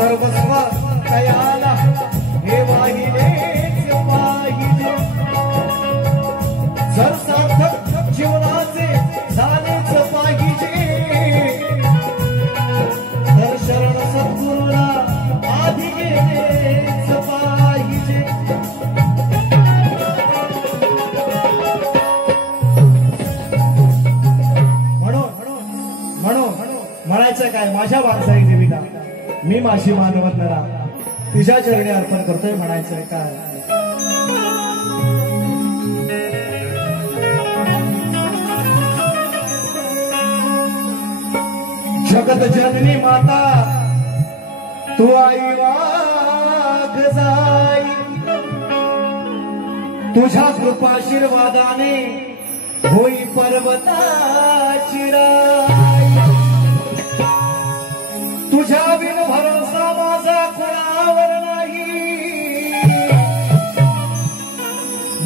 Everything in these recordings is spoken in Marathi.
सर्वस्व तयाला हे वाहिलेच पाहिजे जर सार्थक जीवनाचे झालेच पाहिजे तर शरण सद्गुरूला आधी गेलेच पाहिजे म्हणायचं काय माझ्या वारसाई देवीला मी माझी मानवंदना तिच्या चरणी अर्पण करतोय म्हणायचंय काय जगत जननी माता तू आई वाघ जाई तुझ्या कृपाशीर्वादाने होई पर्वताची राई तुझ्या बिन भरोसा माझा कोणावर नाही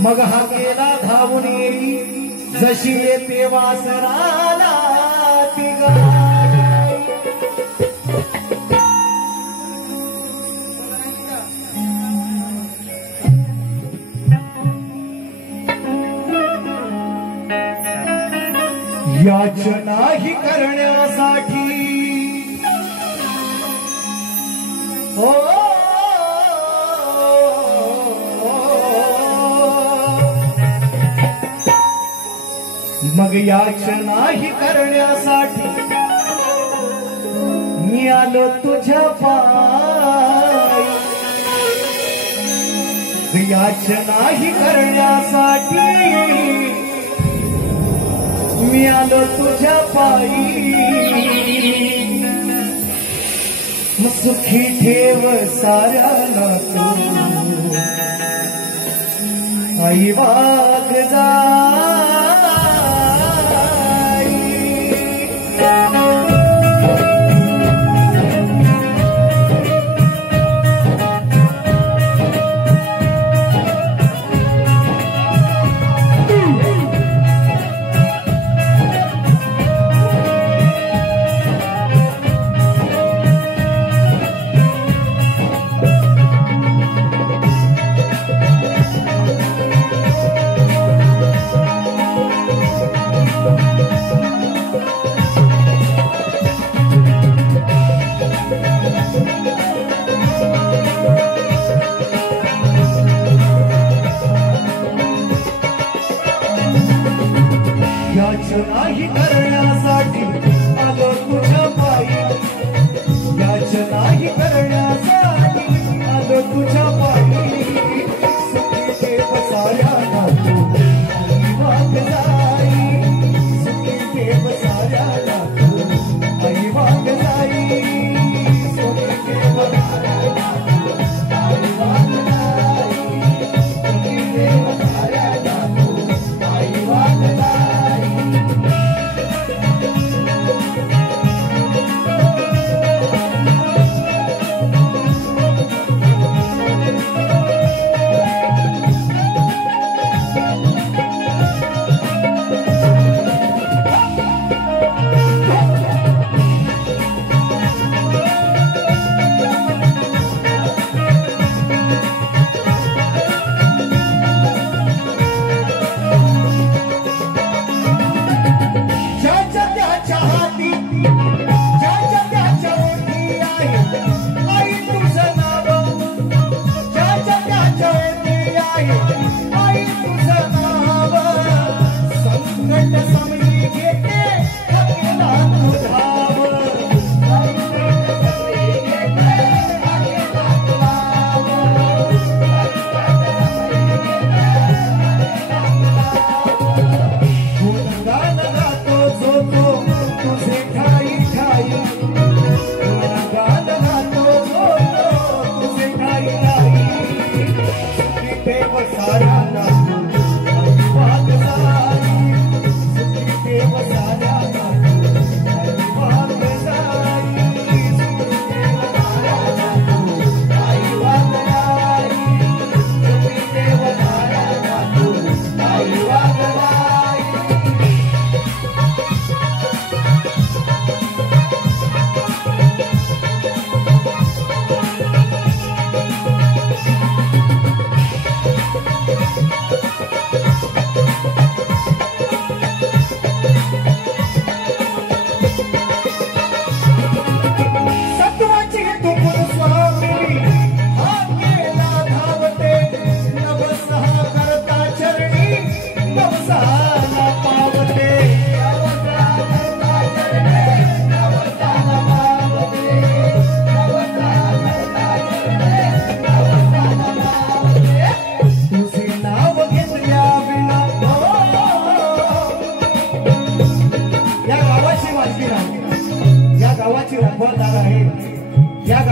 मग हा गेला धावून येई जशी येते वासराला ती गाय याचनाही करण्यासाठी ओ मग याचनाही करण्यासाठी मी आलो तुझ्या पायी याचनाही करण्यासाठी मी आलो तुझ्या पायी सुखी ठेव साऱ्याला तू आई वाघ जाई याचनाही करण्यासाठी आलो तुझ्या पायी याचनाही करण्यासाठी आलो तुझ्या पायी सुखी ठेव साऱ्याला तू आई वाघ जाई सुखी ठेव साऱ्याला तू आई वाघ जाई सुखी ठेव साऱ्याला तू आई वाघ जाई सुखी ठेव साऱ्याला तू आई वाघ जाई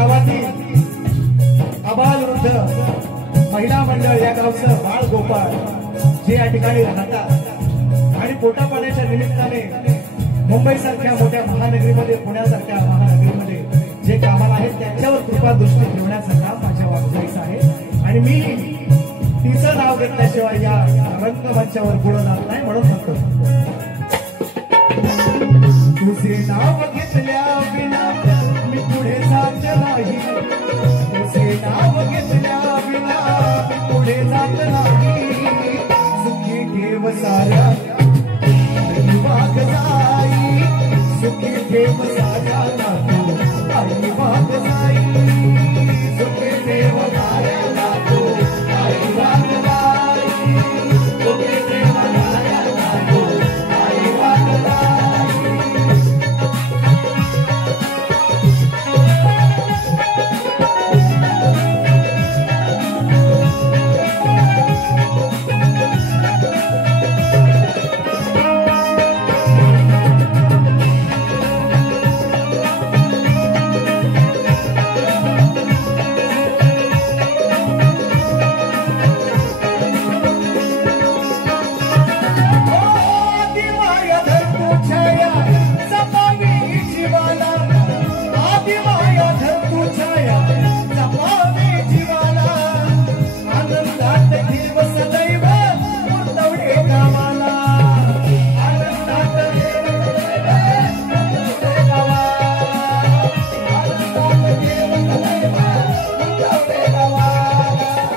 गावातील आबाल वृद्ध महिला मंडळ या गावचं बाळ गोपाळ जे या ठिकाणी राहतात आणि पोटापाण्याच्या निमित्ताने मुंबई सारख्या मोठ्या महानगरीमध्ये पुण्यासारख्या महानगरीमध्ये जे कामाला आहेत त्यांच्यावर कृपा दृष्टी ठेवण्याचं काम माझ्या वागजाईचं आहे आणि मी तिचं नाव घेतल्याशिवाय या रंगमंचावर पुढे जात नाही म्हणून म्हणतो तुझे नाव घेतल्या विना मी पुढे जात नाही तुझे नाव घेतल्या विना मी पुढे जात नाही सुखी ठेव साऱ्या वाग जाई सुखी ठेव साऱ्या नातू आई वाग जाई सुखी ठेव साऱ्या नातू आई वाग जाई सुखी ठेव साऱ्या नातू आई वाग जाई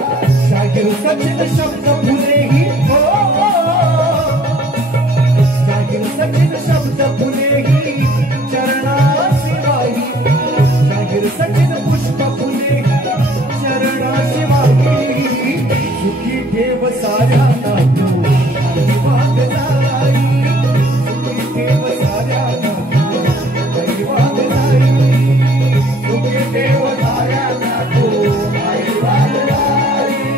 सचिन शब्द फुले ही हो जागीर सचिन शब्द फुले ही चरणाशिवाई जागीर सचिन पुष्प फुले चरणाशिवाई सुखी ठेव साऱ्या नातू आई वाग जाई सुखी ठेव साऱ्या नातू आई वाग जाई सुखी ठेव साऱ्या नातू आई वाग जाई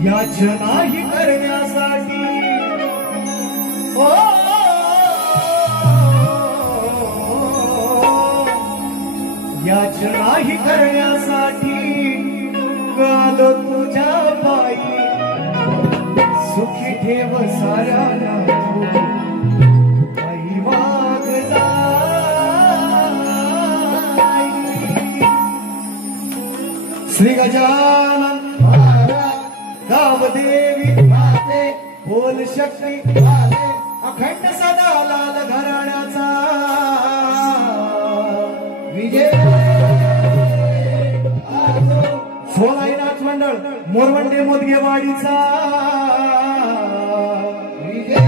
याचनाही करण्यासाठी याचनाही करण्यासाठी गालो तुझ्या पायी सुखी ठेव साऱ्या नातू आई वाग जाई श्री गजानन गावदेवी माते बोल शक्ती अखंड सदा लाल घराण्याचा विजय सोलाई नाच मंडळ मोरवंडे मोदगेवाडीचा विजय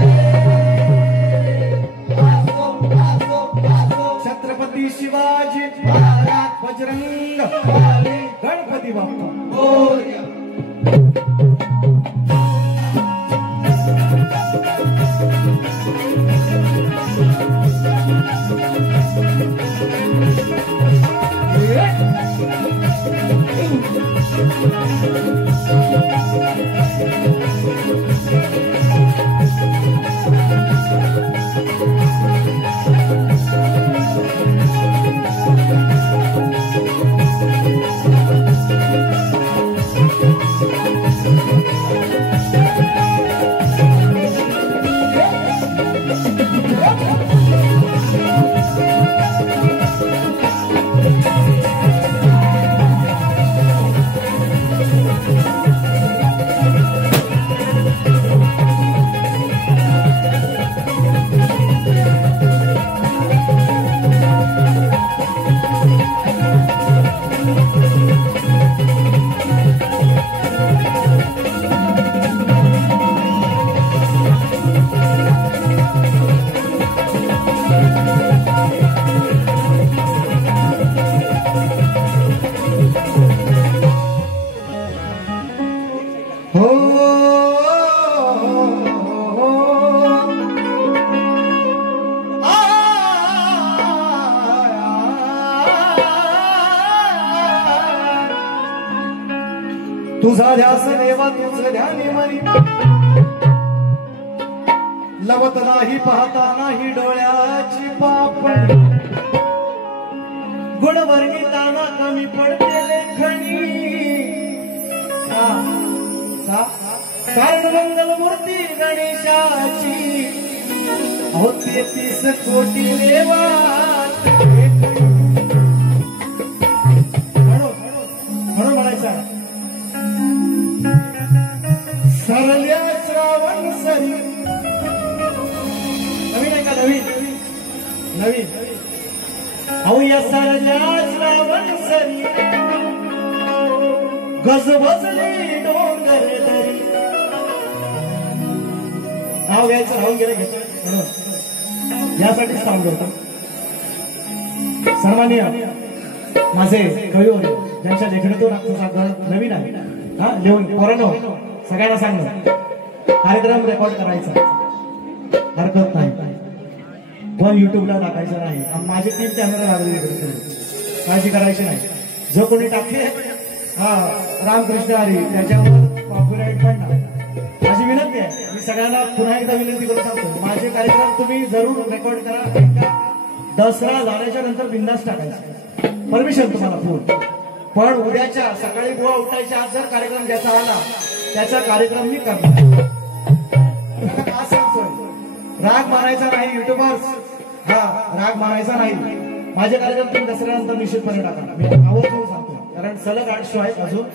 छत्रपती शिवाजी महाराज बजरंग गणपती बाप्पा तुझा ध्यास देवा तुझ ध्यानी मनी लवत नाही पाहता नाही डोळ्याची पापण गुणवर्णिताना कमी पडते लेखणी कारण मंगलमूर्ती गणेशाची होते 30 कोटी देवा म्हणून म्हणायचा सरल्या श्रावण सरी नवीन आहे का नवीन अहो या सरल्या श्रावण सरी गजबजली डोंगर दरी नाव घ्यायचं राहून गेलं म्हणून यासाठीच थांबलो होतो. सन्माननीय माझे कवी होते ज्यांच्या लेखनातून तुझा गळ नवीन आहे हा लिहून पोरांनो सगळ्यांना सांगणं कार्यक्रम रेकॉर्ड करायचा हरकत नाही पण युट्यूबला टाकायचं नाही. माझे 3 कॅमेरा लागले काळजी करायची नाही. जो कोणी टाकते हा रामकृष्ण हरी त्याच्यावर कॉपीराईट पण नाही. माझी विनंती आहे मी सगळ्यांना पुन्हा एकदा विनंती करू सांगतो माझे कार्यक्रम तुम्ही जरूर रेकॉर्ड करा. दसरा झाल्याच्या नंतर बिंदास टाकायचं परमिशन तुम्हाला फुल. पण उद्याच्या सकाळी बुवा उठायच्या आज जर कार्यक्रम ज्याचा आला त्याचा कार्यक्रम मी करणार. राग मानायचा नाही युट्यूबर्स हा राग मानायचा नाही. माझे कार्यक्रम तुम्ही दसऱ्यानंतर निश्चितपणे टाका. मी आवर्जून सांगतो कारण सलग 8 शो आहेत अजून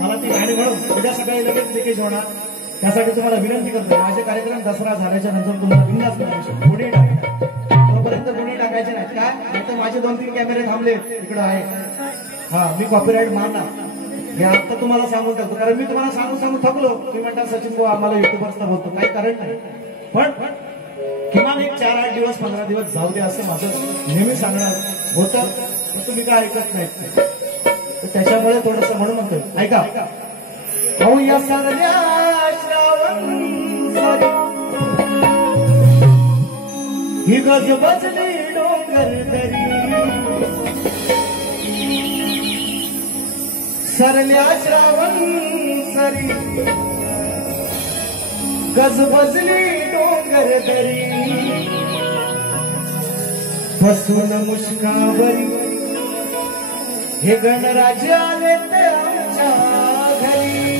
मला ती गाणी म्हणून उद्या सकाळी लगेच लिकेज होणार. त्यासाठी तुम्हाला विनंती करतो माझे कार्यक्रम दसरा झाल्याच्या नंतर तुम्हाला बिंदास परमिशन कोणी टाका तोपर्यंत कोणी टाकायचे नाही. काय आता माझे 2-3 कॅमेरे थांबले इकडे आहे हा मी कॉपीराईट मारणार हे आता तुम्हाला सांगून टाकतो. कारण मी तुम्हाला सांगून थकलो. तुम्ही म्हणता सचिन भाऊ आम्हाला युट्यूबर्सला बोलतो काही कारण नाही. पण किमान एक 4-8 दिवस 15 दिवस जाऊ दे असं माझं नेहमी सांगणार होतं. तुम्ही काय ऐकत नाही त्याच्यामुळे थोडस म्हणून म्हणतोय ऐका. अहो या सरल्या श्रावण सरी ही गजबजली डोंगर दरी सरल्या श्रावण सरी गजबजली डोंगर दरी बसून मुश्कावरी हे गणराज आले ते आमच्या घरी.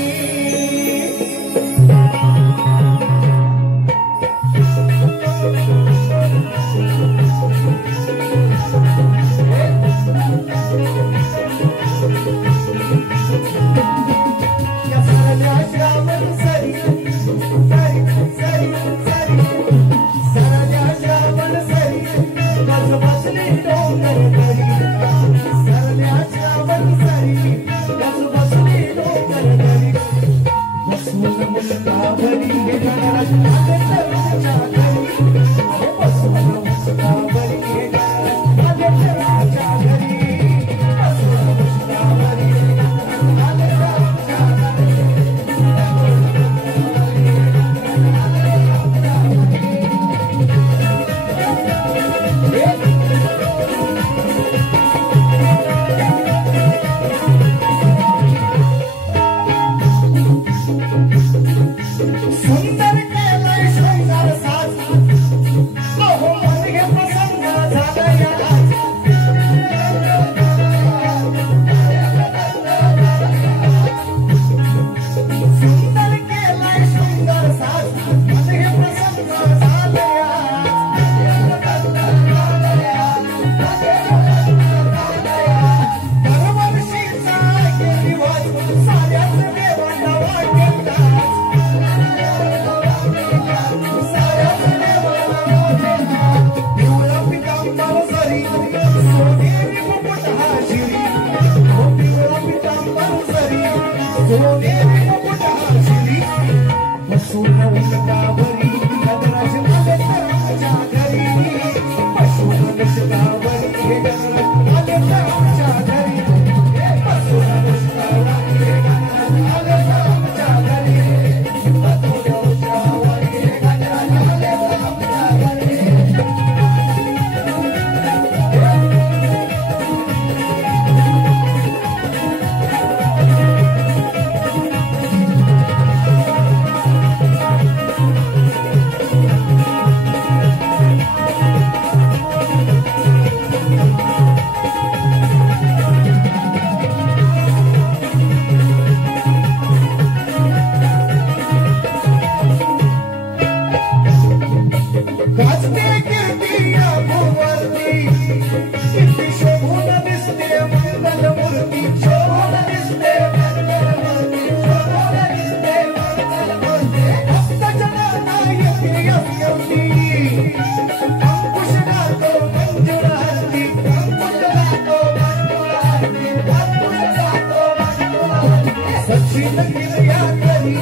गिरया करी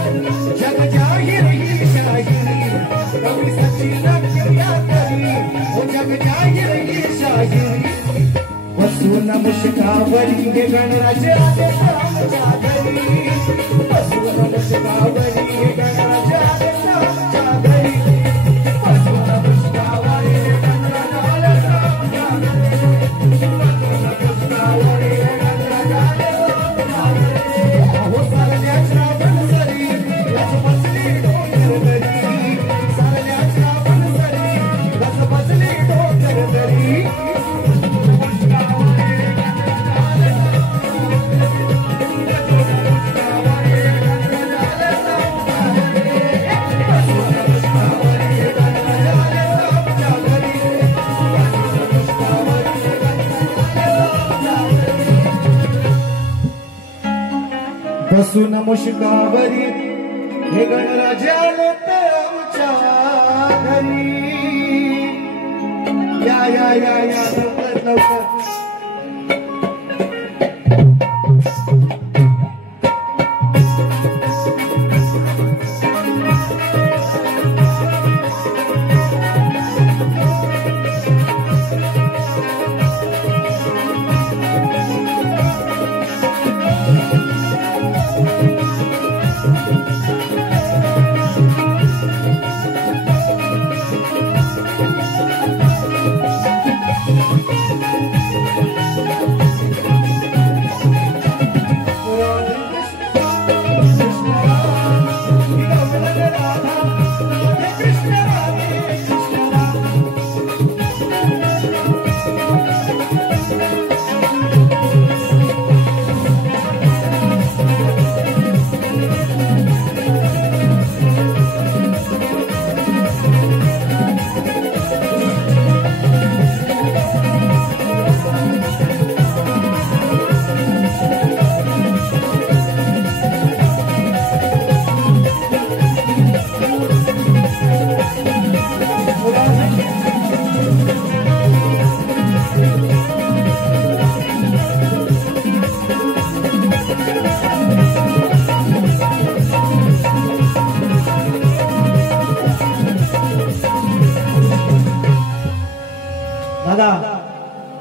जग जाहिर ही शाहिरी कवि सचिन गिरया करी जग जाहिर ही शाहिरी बसून मुश्कावरी हे गणराज आले आमच्या घरी बसून मुश्कावरी हे गणराज आले आमच्या घरी बसून मुश्कावरी हे गणराज आले आमच्या घरी बसून मुश्कावरी हे गणराज आले आमच्या घरी अहो सारल्या श्रावण सरी रस बसली डोंगर दरी सारल्या श्रावण सरी रस बसली डोंगर दरी बसून मुश्कावरी हे गणराज आले आमच्या घरी या या या या लवकर लवकर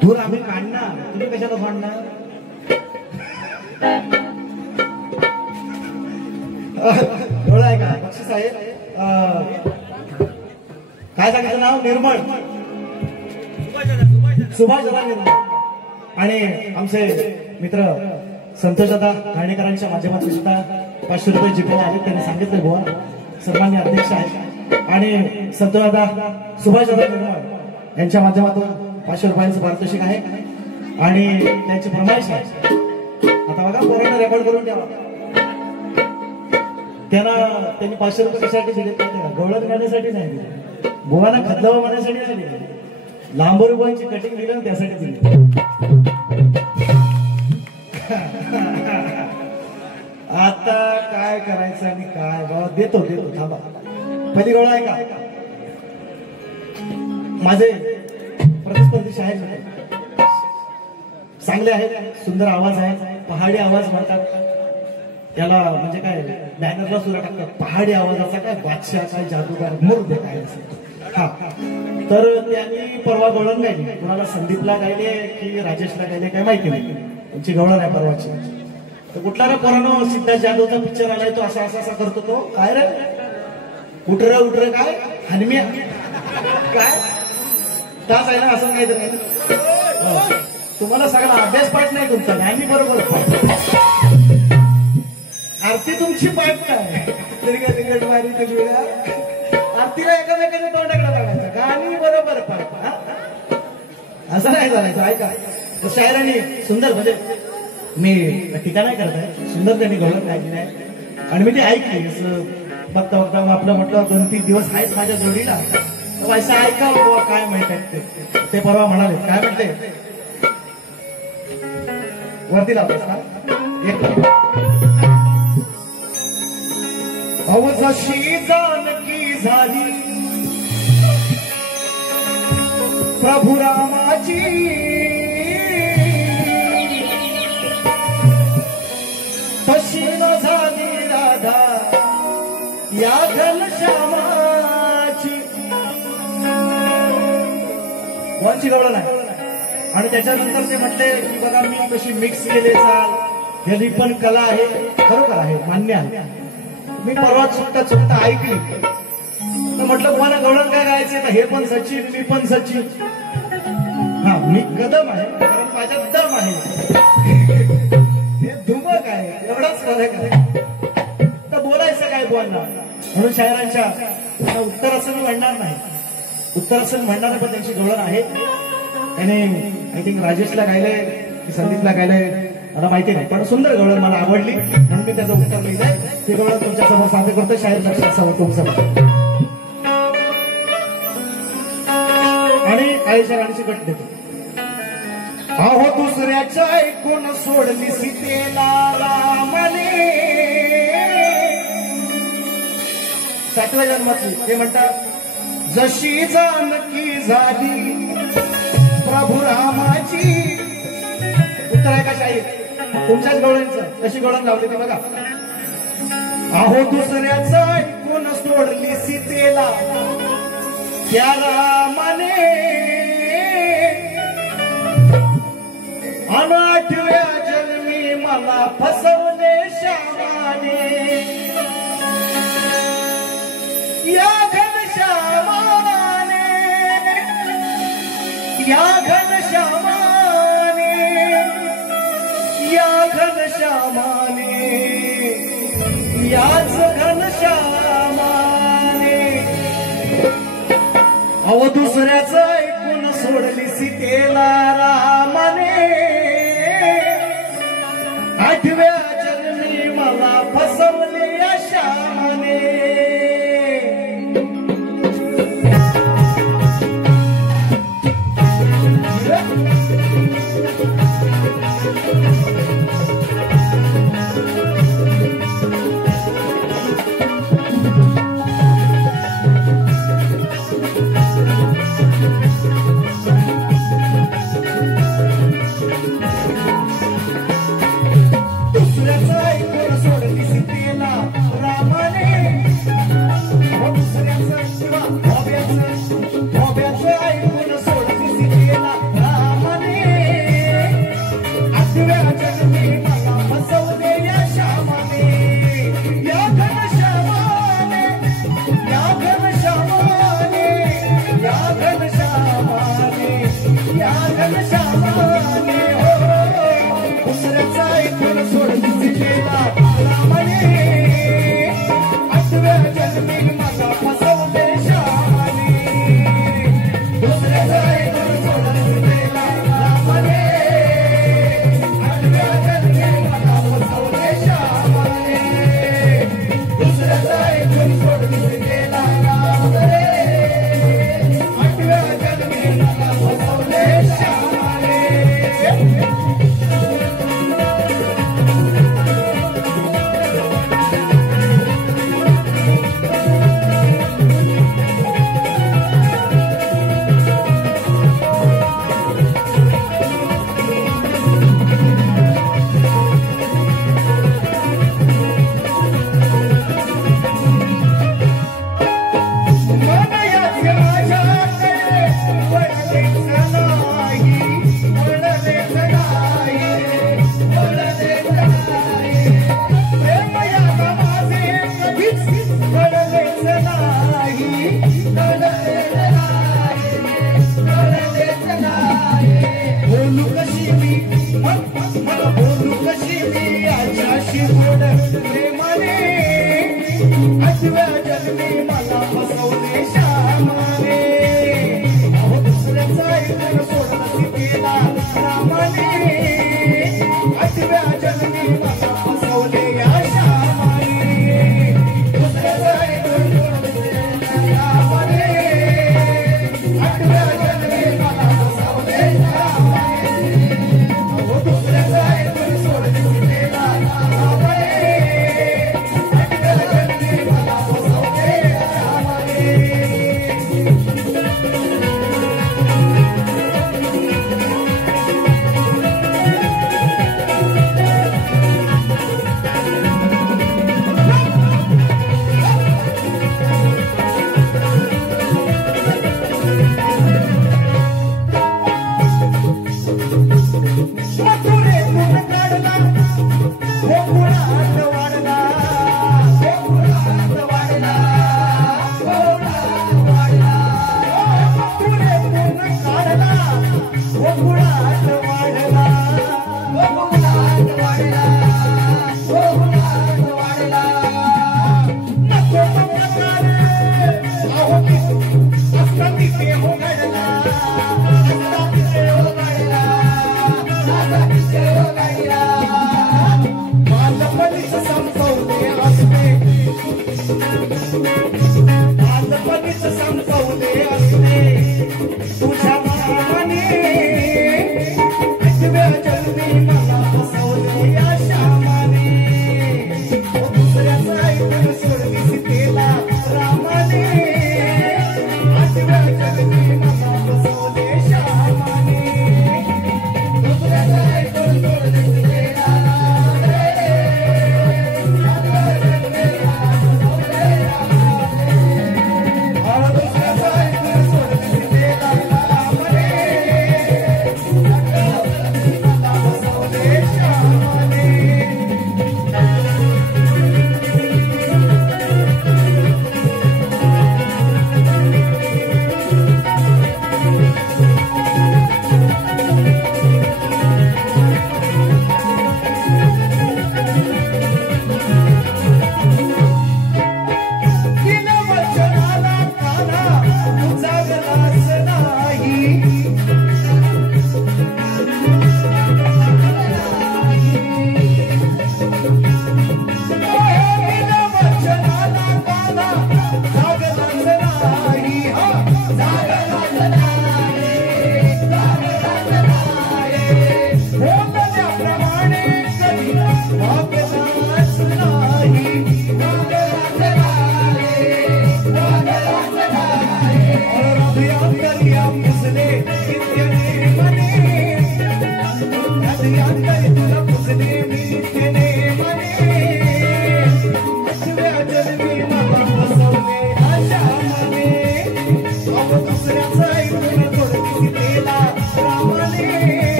धूर आम्ही काढणार तुम्ही कशाला काढणार आहे का बक्षीस आहे काय सांगितलं नाव निर्मळ सुभाष दादा निर्मळ आणि आमचे मित्र संतोष दादा घाणेकरांच्या माध्यमातून सुद्धा 500 रुपये जिंकले आहेत त्यांनी सांगितलं बुवा सन्मान्य अध्यक्ष आहेत आणि संतोष दादा सुभाष दादा निर्मळ यांच्या माध्यमातून 500 रुपयांचं पारितोषिक आहे आणि त्यांची फरमाईश आहे आता बघा पोरांना रेकॉर्ड करून द्यावा त्यांनी 500 रुपये कशासाठी दिले गवळण करण्यासाठी नाही दिले बुवाना खतलावा मारण्यासाठी नाही दिले लांब रुपयांची कटिंग दिली त्यासाठी दिली आता काय करायचं आणि काय बाबा देतो थांबा पहिली गवळा आहे का माझे प्रतिस्पर्धी शाहीर चांगले आहेत सुंदर आवाज आहे पहाडी आवाज म्हणतात त्याला म्हणजे काय बॅनरला सुद्धा टाकतात पहाडी आवाजाचा काय बादशाह काय जादूगार मूर्ख काय हा तर त्यांनी परवा गवळण गायली कुणाला संदीपला गायले की राजेशला गायले काय माहिती नाही त्यांची गवळण आहे परवाची तर कुठला रे पोरानो सिद्धार्थ जाधवचा पिक्चर आलाय तो असा असा करतो तो काय रे उठर काय हनम्या काय तास आहे ना असं काही तर नाही तुम्हाला सगळा अभ्यास पाठ नाही तुमचा ज्ञानी बरोबर आरती तुमची पाठ काय तरी काय तिकट वारी कधी आरतीला एकामेकाने तोंडाकडे बघायचं गाणी बरोबर पाठ असं नाही चालायचं ऐका तर शायरांनी सुंदर म्हणजे मी टीका नाही करत आहे सुंदर त्यांनी गवळण गायली नाही आणि मी ते ऐकली असं बघता बघता आपलं म्हटलं 2-3 दिवस आहेत माझ्या जोडीला असं ऐका बाबा काय माहित ते परवा म्हणाले काय म्हणते वरती लावतोस का अहो जशी जानकी झाली प्रभु रामाची तशी न झाली भावांची गवळण आहे. आणि त्याच्यानंतर ते म्हटले की बघा मी कशी मिक्स केले चाल, ह्याची पण कला आहे. खरोखर आहे, मान्य आहे. मी परवा चुकता ऐकली तर म्हटलं तुम्हाला गवळण काय गायचे, तर हे पण सचिन मी पण सचिन. हा, मी कदम आहे कारण माझ्यात दम आहे. हे धुमक आहे, एवढाच फरक आहे. तर बोलायचं काय बोलणार. म्हणून शायरांच्या उत्तर असं मी म्हणणार नाही, उत्तर असं म्हणणार नाही, पण त्यांची गवळण आहे. त्याने आय थिंक राजेशला गायलंय की संदीपला गायलंय मला माहिती नाही, पण सुंदर गवळण मला आवडली म्हणून मी त्याचं उत्तर लिहिलंय. ते गवळण तुमच्या समोर सादर करतो. शाहीर लक्षात असावं तुमचं. आणि आईच्या गाण्याची गट देतो. अहो दुसऱ्याच्या ऐकून सोडली सीतेला रामाने. 7व्या जन्माची ते म्हणतात जशी जानकी झाली प्रभू रामाची. उत्तर आहे का शाहीर तुमच्याच गवळणचं, कशी गवळण लावली ते बघा. अहो दुसऱ्याचं ऐकून सोडली सीतेला त्या रामाने. अनाठव्या जन्मी मला फसवले श्यामाने. या घनश्यामाने, या घनश्यामाने, या घनश्यामाने, याच घनश्यामाने. अहो दुसऱ्याचं ऐकून सोडली सीतेला रामाने. 8व्या जन्मी मला फसवले या श्यामाने. दुसऱ्या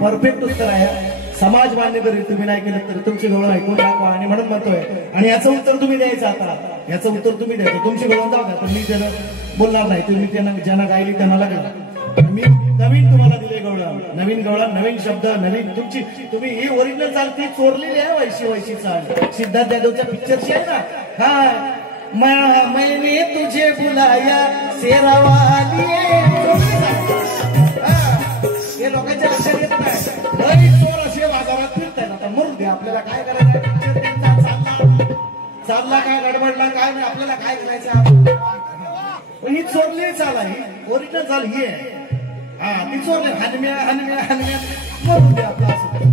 परफेक्ट उत्तर आहे. समाज मान्य करेल, तुम्ही नाही केलं तर तुमची गवळण ऐकून दाखवा आणि म्हणून म्हणतोय. आणि याचं उत्तर तुम्ही द्यायचं. आता याचं उत्तर तुम्ही द्यायचं. तुमची गवळण जाऊ द्या, मी त्याला बोलणार नाही. तुम्ही त्यांना ज्यांना गायली त्यांना लागेल. मी नवीन तुम्हाला दिले गवळण, नवीन गवळण, नवीन शब्द, नवीन तुमची. तुम्ही ही ओरिजिनल चाल ती चोरलेली आहे. वैशी चाल सिद्धार्थ जाधवच्या पिक्चरची आहे ना. हा मैंने तुझे बुलाया शेरावाली, हे लोकांच्या लक्षात येत नाही. चोर असे बाजारात फिरताय. आता मरू दे, आपल्याला काय करायचं. चालला काय गडबडला काय नाही, आपल्याला काय करायचं. ही चोरली चाल आहे, ओरिजिनल चाल ही आहे. हा ती चोरली. हनम्या हनम्या हनम्या मरू दे आपला.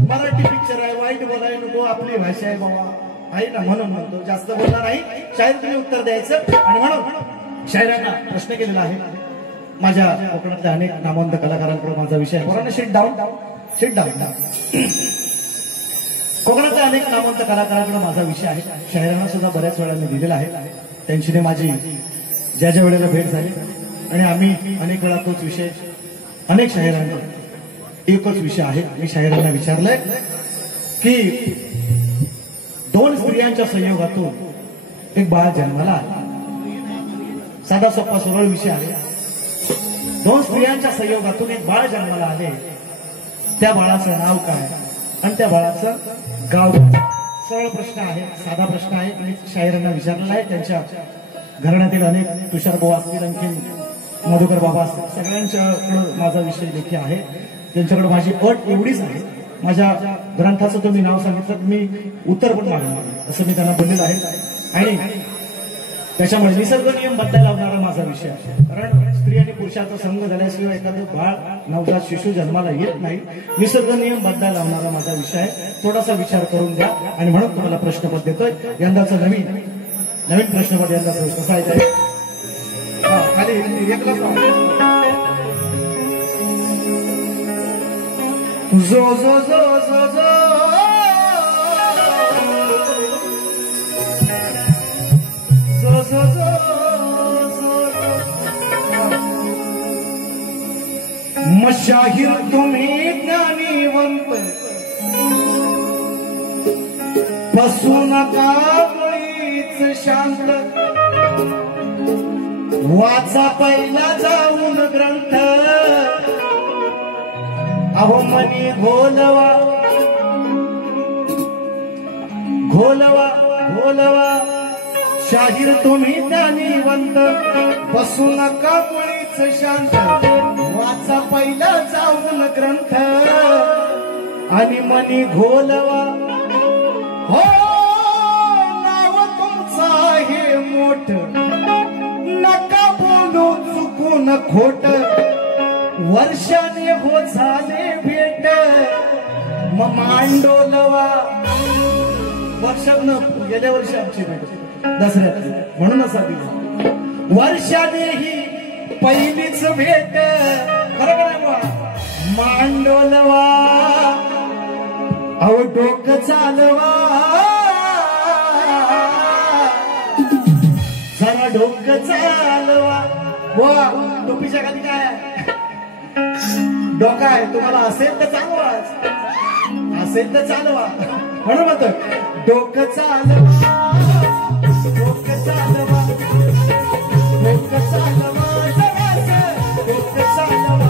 मराठी पिक्चर आहे, वाईट बोलाय नको, आपली भाषा आहे बाबा, आहे ना, म्हणून म्हणतो. जास्त बोलणार नाही. शायर तुम्ही उत्तर द्यायचं. आणि म्हणून शायरांना प्रश्न केलेला आहे. माझ्या कोकणातल्या अनेक नामवंत कलाकारांकडे माझा विषय आहे. पोरांना शिट डाऊन शिट डाऊन. कोकणातल्या अनेक नामवंत कलाकारांकडे माझा विषय आहे. शायरांना सुद्धा बऱ्याच वेळा मी दिलेला आहे. त्यांची माझी ज्या वेळेला भेट झाली आणि आम्ही अनेक वेळा तोच विषय अनेक शायरांकडे एकच विषय आहे. मी शायरांना विचारलंय की दोन स्त्रियांच्या संयोगातून एक बाळ जन्माला आले. साधा सोपा सरळ विषय आहे. दोन स्त्रियांच्या संयोगातून एक बाळ जन्माला आले. त्या बाळाचं नाव काय आणि त्या बाळाचं गाव काय? सरळ प्रश्न आहे, साधा प्रश्न आहे. मी शाहिरांना विचारलेला आहे. त्यांच्या घराण्यातील अनेक तुषार भाऊ असतील, आणखी मधुकर बाबा असतील, सगळ्यांच्याकडे माझा विषय देखील आहे. त्यांच्याकडे माझी अट एवढीच आहे, माझ्या ग्रंथाचं तुम्ही नाव सांगितलं मी उत्तर पण मागणार असं मी त्यांना बोललेलं आहे. आणि त्याच्यामुळे निसर्ग नियम बदलायला लावणारा माझा विषय आहे. कारण स्त्री आणि पुरुषाचा संग झाल्याशिवाय एखादं बाळ नवजात शिशु जन्माला येत नाही. निसर्ग नियम बदलायला लावणारा माझा विषय आहे. थोडासा विचार करून द्या. आणि म्हणून तुम्हाला प्रश्नपद देतोय. यंदाचं नवीन प्रश्नपद यंदाचं कसं आहे खाली एकलाच जो जो जो जो जो मशाहीर तुम्ही ज्ञानीवंत बसू नका मुळीच शांत. वाचा पहिला जाऊन ग्रंथ. अहो मनी घोलवा घोलवा घोलवा. शाहीर तुम्ही ज्ञानीवंत बसू नका मुळीच शांत. वाचा पहिला जाऊन ग्रंथ आणि मनी घोलवा. हो नाव तुमचं आहे मोठ, नका बोलू चुकून खोट. वर्षाने हो झाले भेट मग मांडोलवा. वर्षात गेल्या वर्षी आमची भेट दसऱ्यात म्हणूनच आधी वर्षाने ही पहिलीच भेट. बरोबर आहे. मांडोलवा अहो डोकं चालवा. जरा डोकं चालवा. वा टोपीच्या खाली काय डोका आहे. तुम्हाला असेल तर चालवा, असेल तर चालवा. म्हणून म्हणतो डोकं चालवा डोकं चालवा डोकं चालवा डोकं चालवा.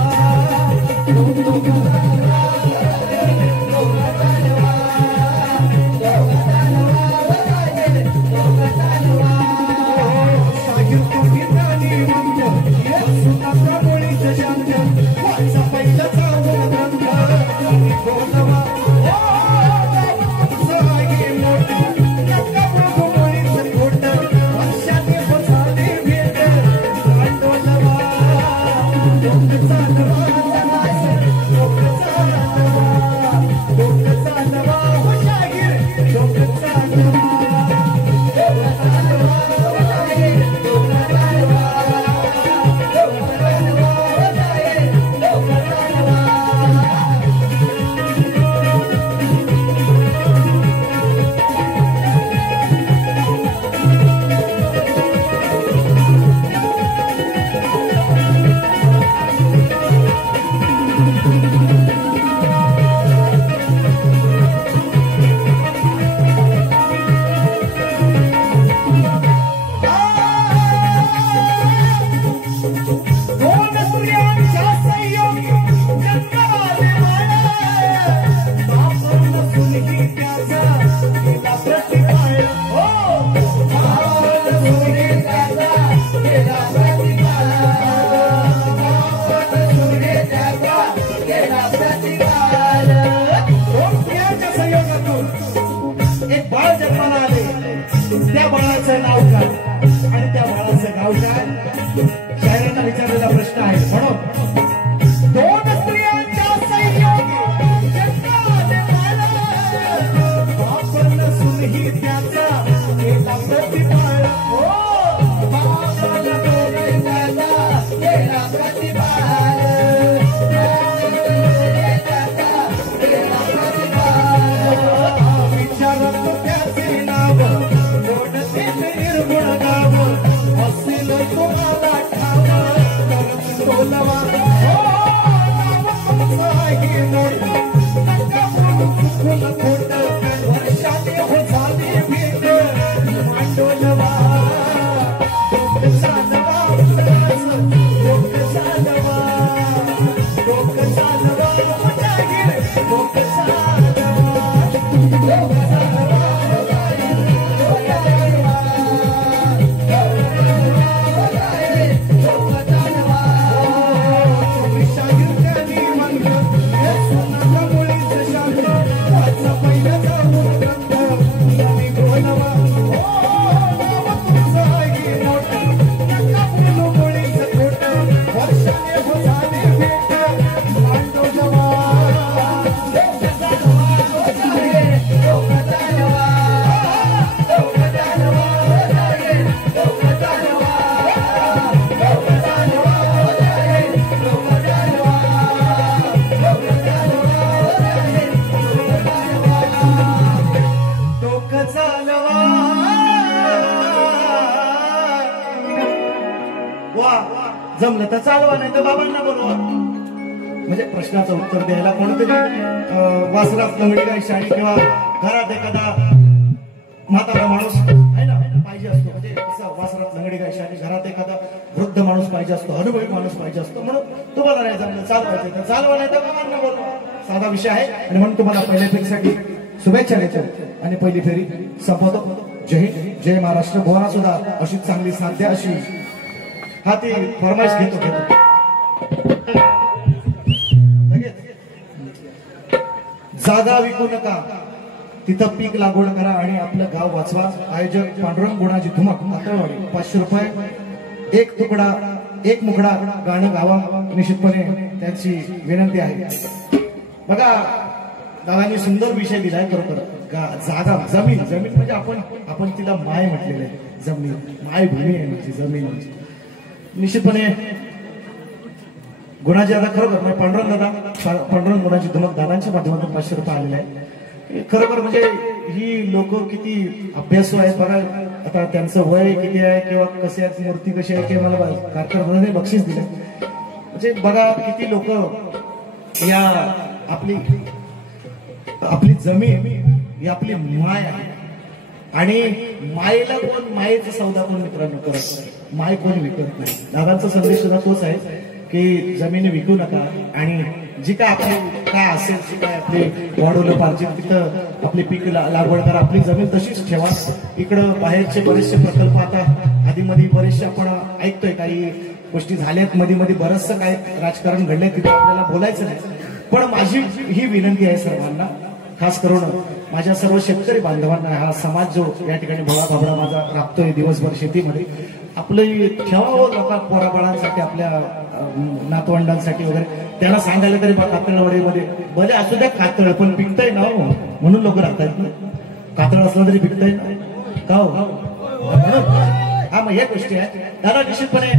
त्या बाळाचं नाव काय आणि त्या बाळाचं गाव काय? शाहिरांना विचारलेला प्रश्न आहे. म्हणून दोन स्त्रियांच्या संयोगी जन्माले बाळ, बापन सुनही त्याचा केला प्रतिपाळ. हो बापन सुनही त्याचा केला प्रतिपाळ. विचारत त्याचे नाव तुम्हाला ठाव बोलवा. वर्षाने हो झाली भेट मांडोलवा. बोलवा, जमलं तर चालवा, नाही तर बाबांना बोलवा. म्हणजे प्रश्नाचं उत्तर द्यायला कोणतरी वासरात लंगडी गाय शाळी किंवा घरात एखादा म्हातारा माणूस आहे ना पाहिजे असतो. म्हणजे वासरात लंगडी गाय शाळी, घरात एखादा वृद्ध माणूस पाहिजे असतो, अनुभवी माणूस पाहिजे असतो. म्हणून तुम्हाला नाही जमलं चालवायचं तर चालवा, नाही तर बाबांना बोलवा. साधा विषय आहे. आणि म्हणून तुम्हाला पहिल्या फेरीसाठी शुभेच्छा देतो आणि पहिली फेरी संपवतो. जय हिंद, जय महाराष्ट्र. भुवना सुद्धा अशी चांगली साध्या अशी हा ती फरमाईश घेतो. जागा विकू नका, तिथं पीक लागवड करा आणि आपलं गाव वाचवा. आयोजक पांडुरंग गुणाजी धुमक, मातळवाडी. 500 रुपये. एक तुकडा एक मुकडा गाणं गावा, निश्चितपणे त्यांची विनंती आहे. बघा दादांनी सुंदर विषय दिलाय. खरोखर जागा, जमीन, जमीन म्हणजे आपण तिला माय म्हटलेलं आहे. जमीन माय भूमी आहे म्हणजे जमीन म्हणजे. निश्चितपणे गुणाजी दादा, खरोखर पांडुरंग गुणाजी धुमक दादांच्या माध्यमातून 500 रुपये आलेले आहे. खरोखर म्हणजे ही लोक किती अभ्यासू आहेत बघा. आता त्यांचं वय किती आहे किंवा कसे आहेत, मूर्ती कशी आहे किंवा मला कारखान्याने बक्षीस दिले. म्हणजे बघा किती लोक या आपली जमीन ही आपली माय आहे. आणि मायेला कोण, मायेचा सौदा कोण मित्रांनो करत, माय कोण विकत नाही. दादांचा संदेश सुद्धा तोच आहे की जमिनी विकू नका आणि जी काय आपली काय असेल, जी काय आपली वाढवलं पाहिजे तिथं आपली पीक लागवड करा, आपली जमीन तशीच ठेवा. इकडं बाहेरचे बरेचसे प्रकल्प आता आधीमध्ये बरेचसे आपण ऐकतोय, काही गोष्टी झाल्यात मध्ये बरचसं काय राजकारण घडलंय, तिथं आपल्याला बोलायचं नाही. पण माझी ही विनंती आहे सर्वांना, खास करून माझ्या सर्व शेतकरी बांधवांना, हा समाज जो या ठिकाणी भोळा भाबडा माझा राबतोय दिवसभर शेतीमध्ये, आपलं ठेवावं लोक पोराबाळांसाठी, आपल्या नातवंडांसाठी वगैरे. त्यांना सांगायला तरी बा कातळवाडीमध्ये भले असू द्या कातळ, पण पिकतंय ना म्हणून लोक राहतात ना. कातळ असलं तरी पिकतंय ना का हो. हा मग हे गोष्टी आहेत दादा. निश्चितपणे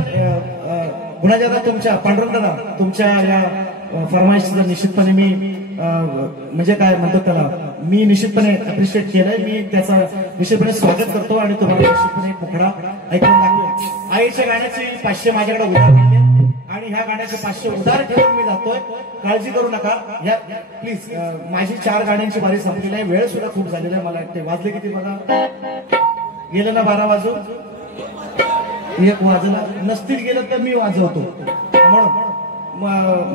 गुणाजी दादा, तुमच्या पांडुरंग दादा, तुमच्या या फरमाईशचं निश्चितपणे मी म्हणजे काय म्हणतो त्याला, मी निश्चितपणे अप्रिशिएट केलंय. मी त्याचा निश्चितपणे स्वागत करतो आणि तुम्हाला निश्चितपणे मुखडा ऐकून दाखवूया. आईच्या गाण्याचे 500 माझ्याकडे उधार घेतले आणि ह्या गाण्याचे 500 उधार ठेवून मी जातोय. काळजी करू नका या प्लीज. माझी 4 गाण्यांची बारी संपलेली आहे. वेळ सुद्धा खूप झालेला आहे. मला वाटते वाजले किती बघा, गेलं ना 12 वाजून 1 वाजलं. नसतील गेलं तर मी वाजवतो. म्हणून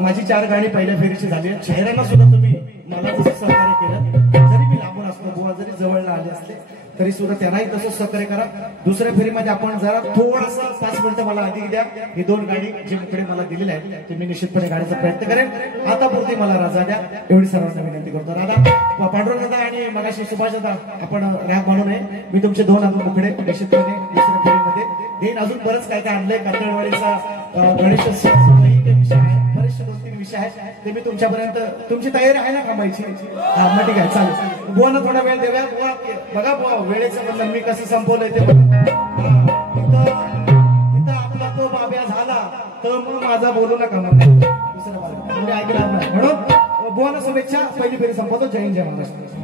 माझी 4 गाणी पहिल्या फेरीची झाली. चेहऱ्यांना सुद्धा तुम्ही मला जसं सहकार्य केलं, जरी मी लांबून असतो, बुवा जरी जवळला आले असले तरी सुद्धा त्यांनाही तसंच सहकार्य करा. दुसऱ्या फेरीमध्ये आपण जरा थोडंसं 5 मिनिटं मला अधिक द्या. ही 2 गाणी जे मुकडे मला दिलेले आहेत ते मी निश्चितपणे गाण्याचा प्रयत्न करेन. आता पुरती मला रजा द्या एवढी सर्वांना विनंती करतो. दादा, पांडुरंग दादा आणि मगाशी सुभाष दादा, आपण रॅप म्हणू नये. मी तुमचे 2 मुकडे निश्चितपणे दुसऱ्या फेरीमध्ये देईन. अजून बरंच काय काय आणलंय. कातळवाडीचा गणेश विषय आहे, बरेचसे 2-3 विषय आहेत ते मी तुमच्यापर्यंत. तुमची तयारी आहे ना कामायची? हा मग ठीक आहे, चालेल. बुवाना थोडा वेळ देऊया. बुवा बघा बुवा वेळेचं बंधन मी कसं संपवलंय ते. तिथं आपला तो बाब्या झाला तर मग माझा बोलू नका मग दुसरा बाबा ऐकणार नाही. म्हणून बुवाना शुभेच्छा. पहिली फेरी संपवतो. जय हिंद, जय महाराष्ट्र.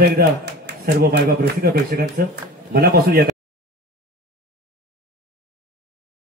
पुन्हा एकदा सर्व मायबाप रसिक प्रेक्षकांचं मनापासून या